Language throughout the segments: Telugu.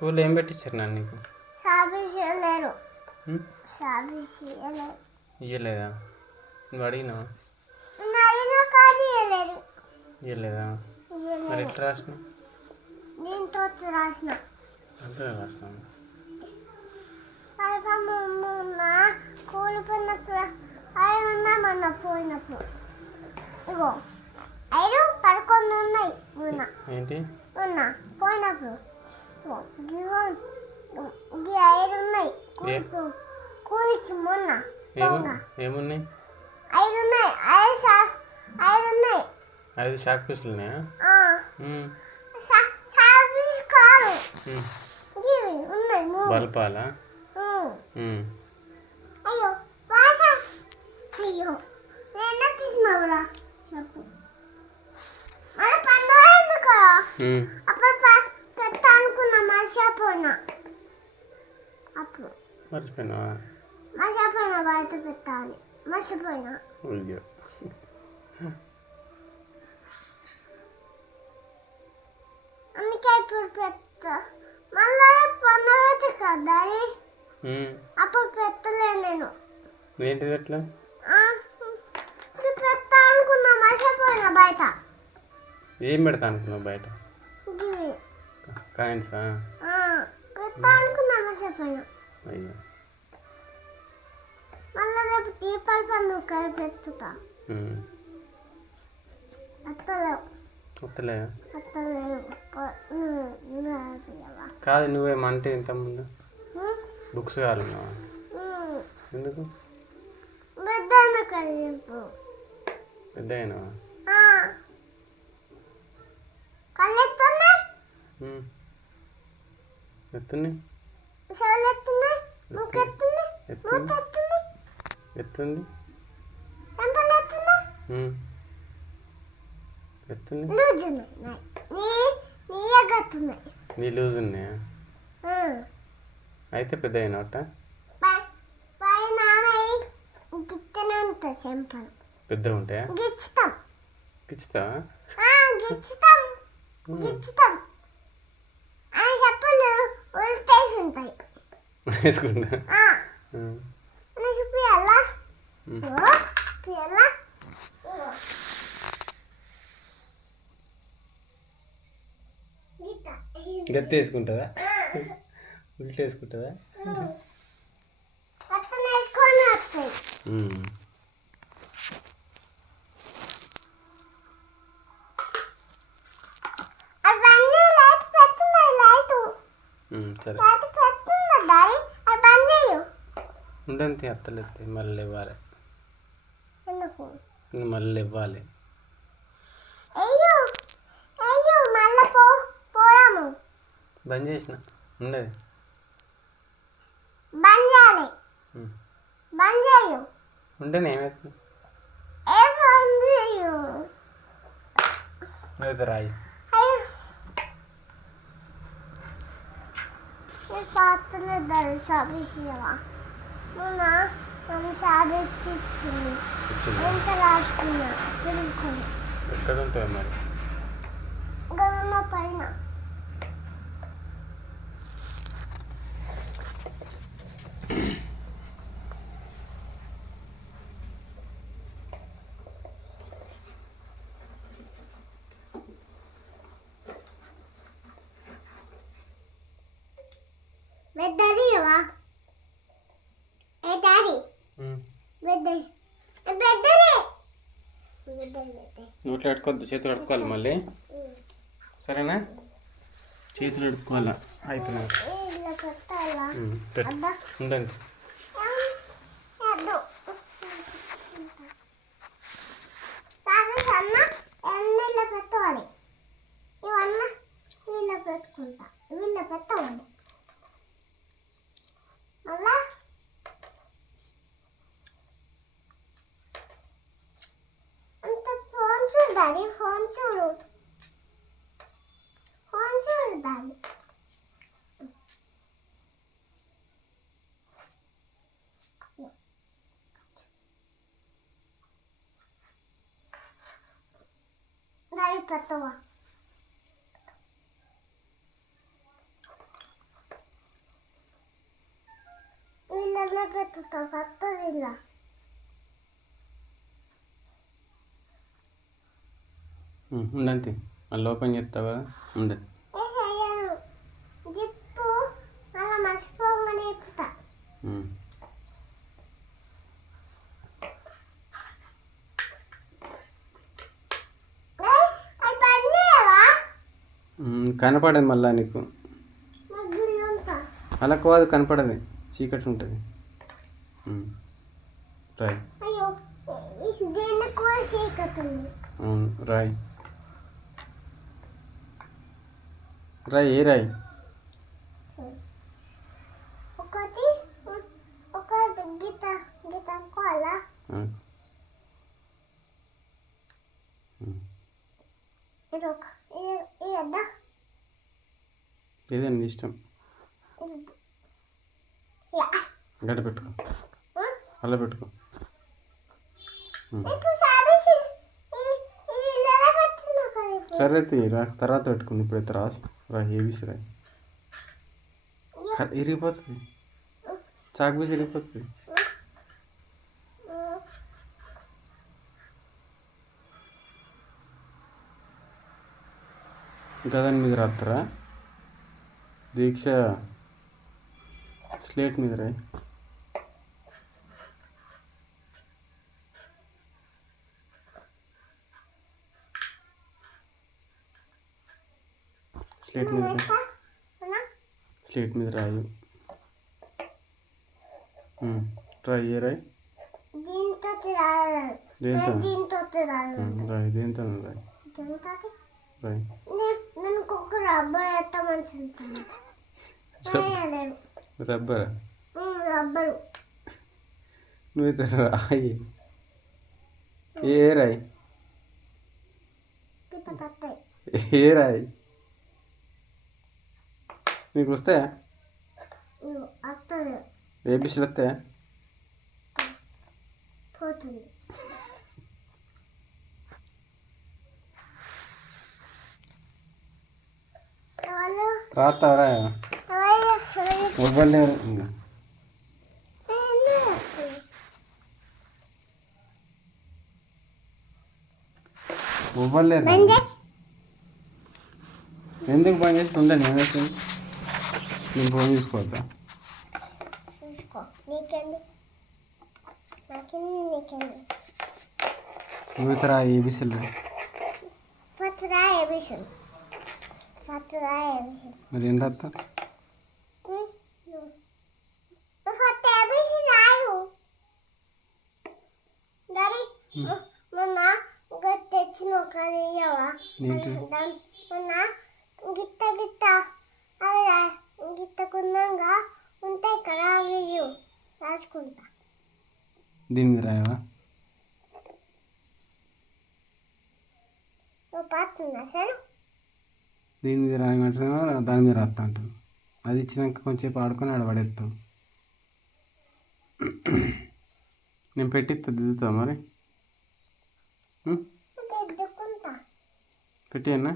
స్కూల్లో ఏం పెట్టించారు నాన్న నీకు? సాబిషలేరు ఉం? సాబిషలేరు ఇయ్యలేదా? నువ్వు అడిగినావా? నరిన కాదు ఇయ్యలేరు ఇయ్యలేదా? మరి ఎట్లా రాసినావు? దీంతో రాసిన అంతే రాసినావు. మొన్న కూలిపోయినప్పుడు అవి ఉన్నాయి మొన్న పోయినప్పుడు ఇగో 5 11 ఉన్నాయి మొన్న ఏంటి మొన్న పోయినప్పుడు ఇగో ఈ 5 ఉన్నాయి కూలికి మొన్న ఏమున్నాయి? 5 ఉన్నాయి 5 ఉన్నాయి 5 షాక్ పీసులు ఉన్నాయా? షాక్ పీస్ కాదు ఇవి ఉన్నాయి బల్పాలా? అయ్యో వాస అయ్యో నేను తీసినావురా చెప్పు మన పండుగ ఎందుకు అప్పుడు పెద్ద అనుకున్నా మర్చిపోయినా అప్పుడు మర్చిపోయినా బయట పెట్టాలి మర్చిపోయినా అయ్యో అందుకే ఇప్పుడు పెట్ట మళ్ళీ పండుగ కదా అప్పుడు పెట్టలే నేను. ఏంటిది ఎట్లా పెట్టా అనుకున్నా మర్చిపోయినా బయట. ఏం పెడతా అనుకున్నావు బయట? కాయిన్సా? పెట్టా అనుకున్నా మర్చిపోయినా. అయ్యో మళ్ళీ రేపు దీపాల పండుగ పెట్టుతా. వస్తలేవు కాదు నువ్వేమంటే ఇంతకుముందు బుక్స్ కావాలన్నావా? ఎందుకు? పెద్ద అయినావా? ఎత్తుంది ఎత్తుంది ఎత్తుంది నీ లూజ్ ఉన్నాయా? అయితే పెద్ద అయినట్ట పెద్ద ఉంటాయా? గిచ్చుతావా? వేసుకుంటా గత్తి వేసుకుంటుందా? ఉల్టి వేసుకుంటుందా? సరే ఉండంతే అత్తలేస్తే మళ్ళీ ఇవ్వాలి. మళ్ళీ ఇవ్వాలి. బంద్ చేసిన ఉండదు ఉంటేనే ఏమవుతుంది? నువ్వు రాయి ఎక్కడ ఉంటాయి మరి? పైన నోట్లో పెట్టుకోవద్దు, చేతులు కడుక్కోవాలి మళ్ళీ. సరేనా? చేతులు కడుక్కోవాలా అయిపోయినా ఉండండి. పెట్టాలి ఇవన్నీ వీళ్ళ పెట్టుకుంటా వీళ్ళ పెట్టాలి మళ్ళా అంత ఫోన్ చూడాలి ఫోన్ చూడు దాన్ని దాన్ని పెట్టవా పత్తదిలా ఉండంతే మళ్ళీ ఓపెన్ చేస్తావా ఉండదు. జిప్పు అలా మర్చిపోగానే ఇప్పుతా అది పని చేయవా కనపడదు మళ్ళా నీకు మగ్గులంతా అలా కాదు కనపడదు చీకటి ఉంటుంది. రాయ్ అయ్యో దీన్ని కూడా చీకతుంది అవును రాయ్ రాయ్ ఏ రాయ్ ఒకటి గీత గీత కోలా ఇది ఒక ఇదా ఏదండి ఇష్టం గడ్డ పెట్టుకో అలా పెట్టుకో. సరే రా తర్వాత పెట్టుకుంది ఇప్పుడైతే రాసి రా ఏబీసీ రాయి ఇరిగిపోతుంది చాకు పీస్ ఇరిగిపోతుంది. గదని మీద రాస్తారా దీక్ష స్లేట్ మీద రాయి స్లేట్ మీద స్లేట్ మీద రాయి రాయి ఏ రాయి దేంతో రాయి దేంతో రాయి రాయి నేను కుక్క రబ్బర్ ఎంత మంచిది రబ్బరా రబ్బరు నువ్వైతే రాయి ఏ రాయి ఏ రాయి నీకు వస్తాయా వస్తుంది ఏబీసీలు వస్తాయా పోతుంది రాస్తావరా మొబైల్ మొబైల్ ఎందుకు పని చేసి ఉండండి ఏమవుతుంది నేను ఫోన్ చూసుకోవద్దా నువ్వు రా ఏబీసీలు మరి ఏం రాస్తా మొన్న తెచ్చిన ఏంటి మొన్న గిత్త గిత్త అవి గిత్తకున్నాగా ఉంటాయి కదా అవి రాసుకుంటా. దీని మీద రాయవా పాడుతున్నా సార్ దీని మీద రాయమంటున్నా దాని మీద రాస్తా అంటాను. అది ఇచ్చినాక కొంచెంసేపు ఆడుకొని ఆడ పడేస్తావు. నేను పెట్టిస్తా దిద్దుతావు మరి పెట్టి అన్నా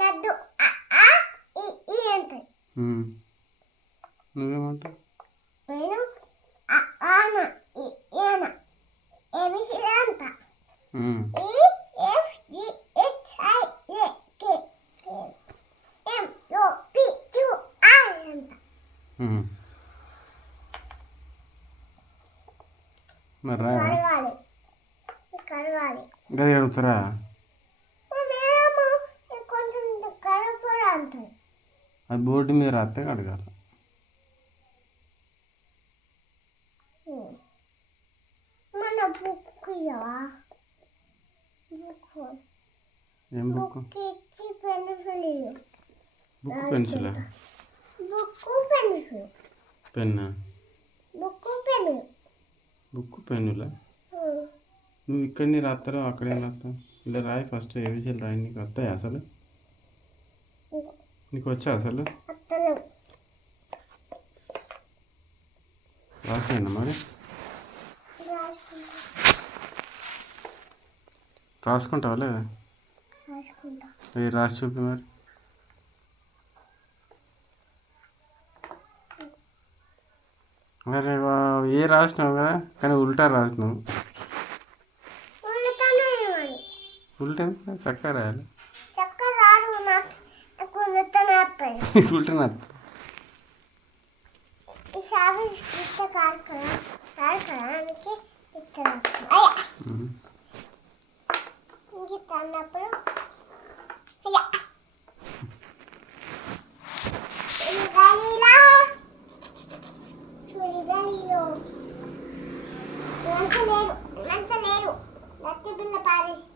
లడ్డు అంటే నువ్వేమంటావు నేను ఆన ఏన ఏబిసి అంట మరి రా గది అడుగుతారా కొంచెం కడపడా అంటారు. అది బోర్డు మీద రాస్తే అడగాలి. మన బుక్ ఇవ్వవా ఏం బుక్ ఇచ్చి పెన్సిల్ బుక్ పెన్సిలా పెన్నా బుక్ పెన్నులా నువ్వు ఇక్కడనే రాస్తారో అక్కడే రాస్తావు ఇలా రాయి ఫస్ట్ ఏబీసీలు రాయి. నీకు వస్తాయి అసలు నీకు వచ్చా అసలు రాసేయండి మరి రాసుకుంటావా లేదా? రాసుకుంటా. రాసి చూపి మరి. అరే ఏ రాసినావు కదా, కానీ ఉల్టా రాసినావు. ఉల్లితోనే ఇవ్వాలి. ఉల్టా చక్కగా రాయాలి. చక్కగా రాదు, నాకు ఉల్లితోనే వస్తాయి. ఉల్టా నచ్చ. ఈ షాపు ఇస్తే కాదు కదా, అందుకే ఇక్కడ అయ్యా ఇంక అన్నప్పుడు అయ్యా గలీలో చూడు, గలీలో మంచలేరు దత్తి బిల్ల పారేసి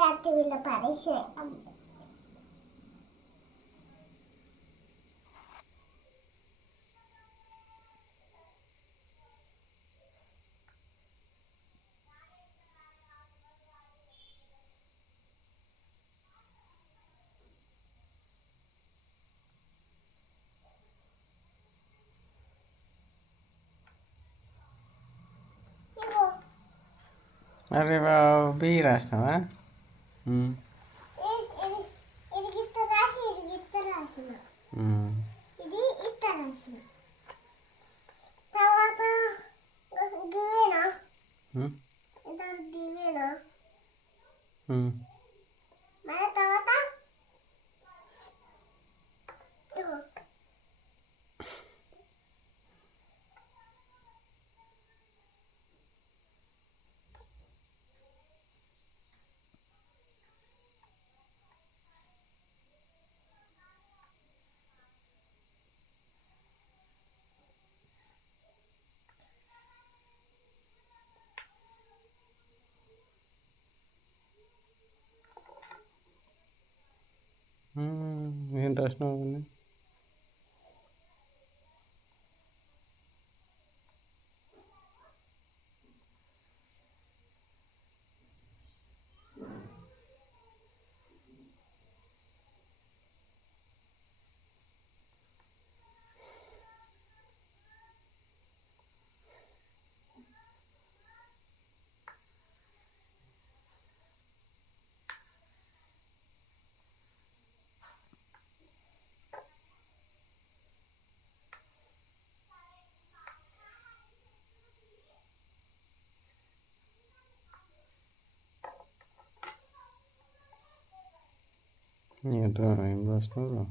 దత్తి బిల్ల పారేసి అరే బి రాసినావా? ఇది గిత్త రాసి ఇది గిత్త రాసిన ఇది ఇత్త రాసిన తర్వాత గివేనా గివేనా మరి తర్వాత ఏం రాసినావు అని? ఏంట్రా ఏం రాసినావు?